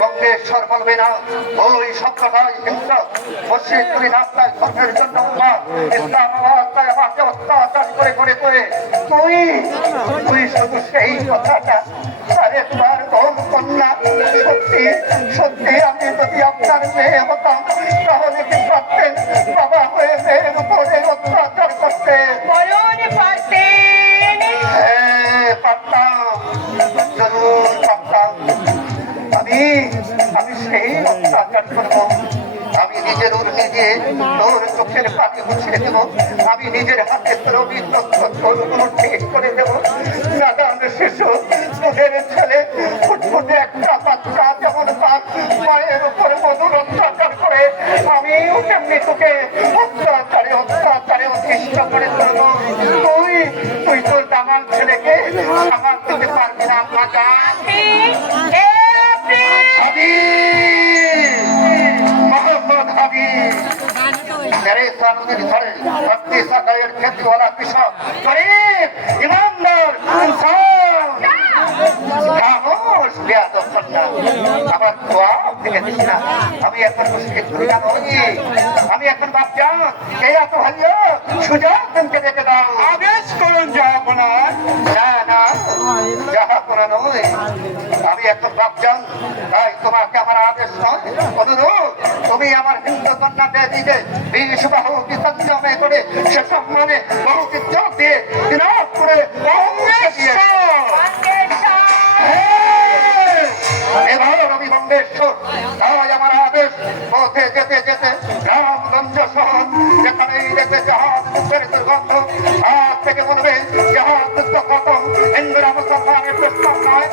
বঙ্গেশ্বর বলবে না ওই সত্যটাই হিংসা মসজিদ তুলি রাস্তায় ধর্মের জন্য ইসলাম অবস্থায় আমাকে অত্যাচার করে করে করে তুই শুধু সেই কথাটা আরে তোমার বোন কন্যা সত্যি সত্যি আমি যদি আপনার মেয়ে হতাম তাহলে কি পারতেন বাবা হয়ে মেয়ের উপরে অত্যাচার করতে পারতাম জরুর পারতাম আমি সেই অত্যাচার করবো আমি নিজের নিজে তোর চোখের পাখি মুছিয়ে দেবো আমি নিজের হাতে রবি তোরগুলো ঠিক করে দেবো নাদান শিশু তোদের ছেলে ফুটফুটে একটা বাচ্চা যেমন মায়ের উপর মধুর অত্যাচার করে আমিও তেমনি তোকে অত্যাচারে অত্যাচারে অতিষ্ঠ করে তুলবো তুই তোর দামাল ছেলেকে সামাল দিতে পারবি না मोहम्मद हबीब मेरे सामने खड़े भक्ति सकायर खेती वाला कृषक गरीब ईमानदार इंसान खामोश बेअदब बंदा আমার দোয়া থেকে দিস না আমি এখন মুশকিল করি না আমি এখন বাপজান এই এত ভালো সুযোগ তোমাকে দেখে দাও আদেশ করুন জাহাপনা না না জাহাপনা নয় আমি এখন বাপজান তাই তোমাকে আমার আদেশ নয় অনুরোধ তুমি আমার হিন্দু কন্যা বেদিকে বিশ বাহু বিসর্জনে করে সে সম্মানে বহু ইজ্জত দিয়ে বিরাট করে এবার রবি বঙ্গেশ্বর তাই আমার আদেশ পথে যেতে যেতে রামগঞ্জ শহর যেখানেই দেখবে জাহাজ মুখের দুর্গন্ধ হাত থেকে বলবে জাহাজ যুদ্ধ খতম হিন্দুরা মুসলমানের প্রস্তাব নয়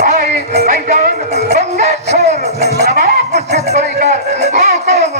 ভাই ভাইজান বঙ্গেশ্বর নবাব মুর্শিদ তরিকার হুকুম